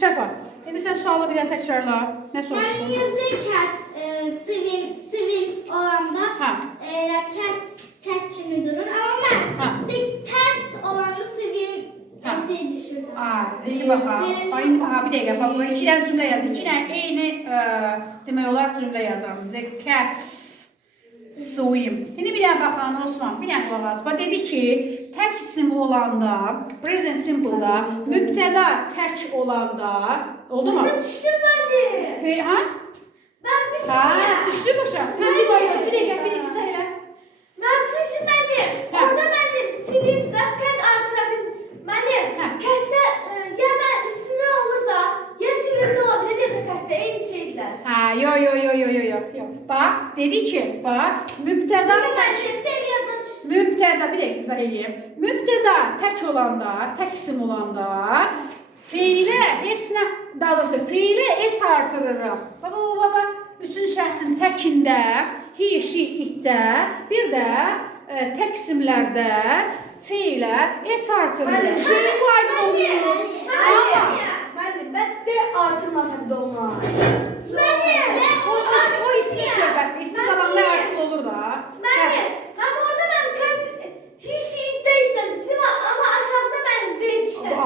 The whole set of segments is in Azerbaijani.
Şəfa. İndi sən sualı bir dənə təkrarla. Nə Yani soruşdun? yazı cat, swims olanda Ha. cat kimi durur. Ama Ha. ben cats olanda swim Ha. düşürdüm. İndi baxaq. İndi baxa bir dəqiqə. Bax, bu iki dənə cümlə yazın. İki dənə eyni demək olar cümlə yazarım. The cats swim. İndi bir dənə baxın Osman. Bir dənə qulaq as. Bax dedi ki, tək isim olanda, present simple-da, mübtəda tək olanda, oldu mu? Düştüm ben de. Ha? Ben bir Ha, saniye. düşdü başa. İndi başa. Bir dəqiqə, bir dəqiqə söylə. Ben düştüm ben de. Ha. Orada ben de swim cat artırabildim. Ben de Ha. cat'te ya ben üstünde olur da ya swim'de olabilir ya da cat'te aynı şeyler. Ha, yo. Bax, dedi ki, bax, mübtəda Ben tək de yanına düştüm. mübtəda bir dəqiqə izah edeyim. Mübtəda tək olanda, tək isim olanda fiilə heç nə, daha doğrusu fiilə es artırırıq. Baba. Üçüncü şəxsin təkində, he, she, itdə, bir də tək isimlərdə fiilə es artırırıq. Bu aydın oluyor. Ama Ben size artırmasam da olmaz. o ismi söhbətdir. İsmi qabaqda artıq olur da. Ben de. Ama orada ben cat hiç işledim ama aşağıda ben zeyt işledim.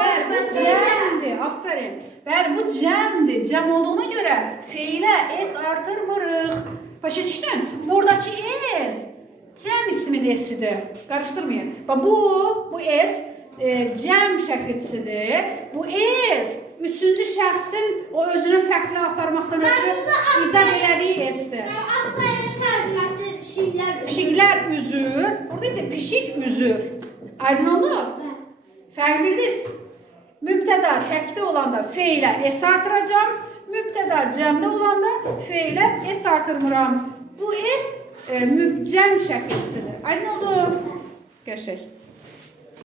Bəli, bu cəmdir. Aferin. Bəli, bu cəmdir. Cəm olduğuna görə feilə es artırmırıq. Başa düşdün? Buradakı es cəm ismin esidir. Qarışdırmayın. Bax bu es cəm şəkilçisidir. Bu es üçüncü şəxsin o özünü fərqli aparmaqdan ötürü icad elədiyi esdir. Atlayın tərcüməsi pişiklər. Pişiklər üzür. Burada isə pişik üzür. Aydın oldu? Fərq bildiniz? Mübtəda təkdə olanda feilə es artıracam. Mübtəda cəmdə olanda feilə es artırmıram. Bu es cəm şəkilçisidir. Aydın oldu? Qəşəng.